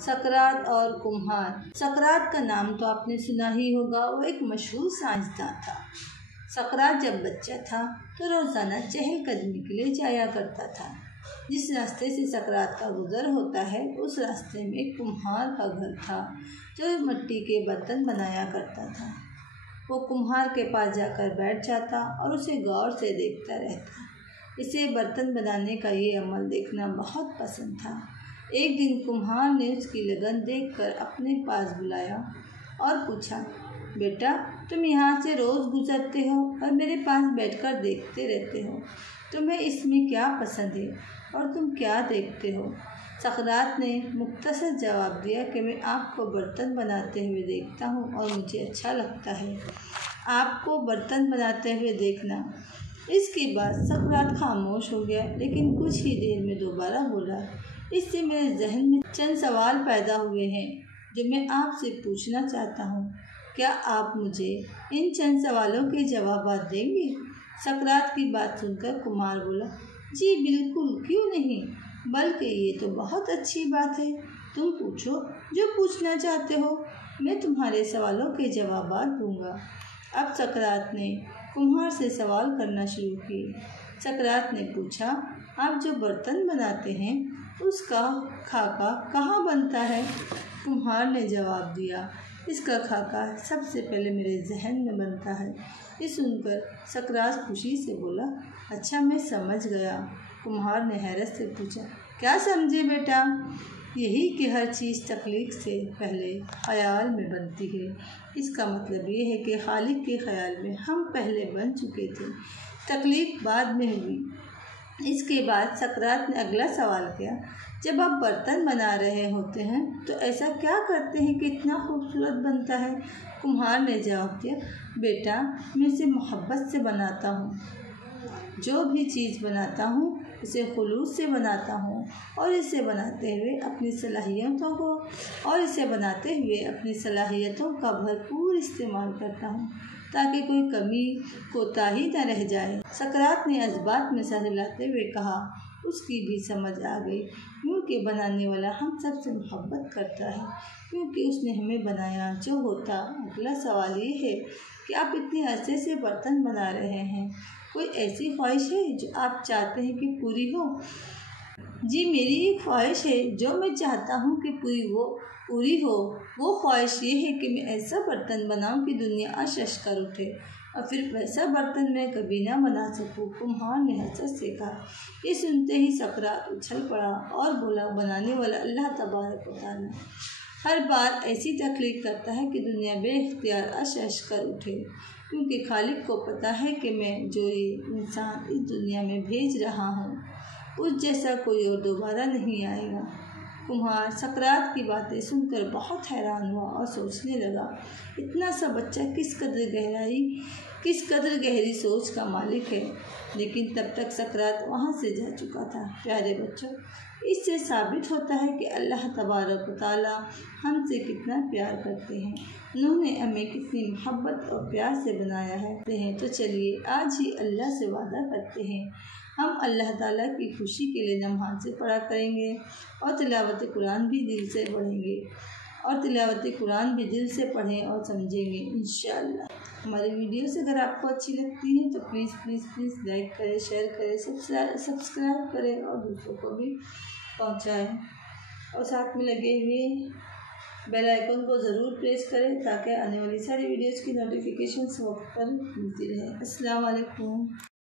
सकरात और कुम्हार। सकरात का नाम तो आपने सुना ही होगा। वो एक मशहूर साइंसदान था। सकरात जब बच्चा था तो रोज़ाना चहलकदमी के लिए जाया करता था। जिस रास्ते से सकरात का गुजर होता है उस रास्ते में एक कुम्हार का घर था जो मिट्टी के बर्तन बनाया करता था। वो कुम्हार के पास जाकर बैठ जाता और उसे गौर से देखता रहता। इसे बर्तन बनाने का ये अमल देखना बहुत पसंद था। एक दिन कुम्हार ने उसकी लगन देखकर अपने पास बुलाया और पूछा, बेटा, तुम यहाँ से रोज़ गुजरते हो और मेरे पास बैठकर देखते रहते हो। तुम्हें इसमें क्या पसंद है और तुम क्या देखते हो? सकरात ने मुख्तसर जवाब दिया कि मैं आपको बर्तन बनाते हुए देखता हूँ और मुझे अच्छा लगता है आपको बर्तन बनाते हुए देखना। इसके बाद सकरात खामोश हो गया, लेकिन कुछ ही देर में दोबारा बोला, इससे मेरे जहन में चंद सवाल पैदा हुए हैं जो मैं आपसे पूछना चाहता हूँ। क्या आप मुझे इन चंद सवालों के जवाब देंगे? सकरात की बात सुनकर कुम्हार बोला, जी बिल्कुल, क्यों नहीं, बल्कि ये तो बहुत अच्छी बात है। तुम पूछो जो पूछना चाहते हो, मैं तुम्हारे सवालों के जवाब दूंगा। अब सकरात ने कुम्हार से सवाल करना शुरू किए। सकरात ने पूछा, आप जो बर्तन बनाते हैं उसका खाका कहाँ बनता है? कुम्हार ने जवाब दिया, इसका खाका सबसे पहले मेरे जहन में बनता है। ये सुनकर सकरात खुशी से बोला, अच्छा, मैं समझ गया। कुम्हार ने हैरत से पूछा, क्या समझे बेटा? यही कि हर चीज़ तख्लीक से पहले ख्याल में बनती है। इसका मतलब ये है कि खालिक के ख्याल में हम पहले बन चुके थे, तख्लीक बाद में हुई। इसके बाद सकरात ने अगला सवाल किया, जब आप बर्तन बना रहे होते हैं तो ऐसा क्या करते हैं कि इतना खूबसूरत बनता है? कुम्हार ने जवाब दिया, बेटा, मैं इसे मोहब्बत से बनाता हूँ। जो भी चीज़ बनाता हूँ उसे खुलूस से बनाता हूँ और इसे बनाते हुए अपनी सलाहियतों का भरपूर इस्तेमाल करता हूँ ताकि कोई कमी कोताही न रह जाए। सकरात ने इस्बात में सर हिलाते हुए कहा, उसकी भी समझ आ गई, क्योंकि बनाने वाला हम सबसे मोहब्बत करता है, क्योंकि उसने हमें बनाया जो होता। अगला सवाल ये है कि आप इतने अरसे से बर्तन बना रहे हैं, कोई ऐसी ख्वाहिश है जो आप चाहते हैं कि पूरी हो? जी, मेरी एक ख्वाहिश है जो मैं चाहता हूँ कि पूरी हो। वो ख्वाहिश ये है कि मैं ऐसा बर्तन बनाऊँ कि दुनिया अश कर उठे, और फिर वैसा बर्तन मैं कभी ना बना सकूँ। कुम्हार ने हसरत से कहा। ये सुनते ही सकरात उछल पड़ा और बोला, बनाने वाला अल्लाह तबारक व तआला हर बार ऐसी तख्लीक करता है कि दुनिया बेख्तियार अश कर उठे, क्योंकि खालिक को पता है कि मैं जो ये इंसान इस दुनिया में भेज रहा हूँ उस जैसा कोई और दोबारा नहीं आएगा। कुम्हार सकरात की बातें सुनकर बहुत हैरान हुआ और सोचने लगा, इतना सा बच्चा किस कदर गहरी सोच का मालिक है। लेकिन तब तक सकरात वहाँ से जा चुका था। प्यारे बच्चों, इससे साबित होता है कि अल्लाह तबारक व तआला हमसे कितना प्यार करते हैं, उन्होंने हमें कितनी मोहब्बत और प्यार से बनाया है। तो चलिए आज ही अल्लाह से वादा करते हैं, हम अल्लाह ताला की खुशी के लिए नमाज़ें पढ़ा करेंगे और तिलावत कुरान भी दिल से पढ़ें और समझेंगे इंशाअल्लाह। हमारी वीडियोस अगर आपको अच्छी लगती है तो प्लीज़ लाइक करें, शेयर करें, सब्सक्राइब करें और दूसरों को भी पहुंचाएं, और साथ में लगे हुए बेल आइकन को ज़रूर प्रेस करें ताकि आने वाली सारी वीडियोस की नोटिफिकेशंस वक्त पर मिलती रहे। अस्सलाम वालेकुम।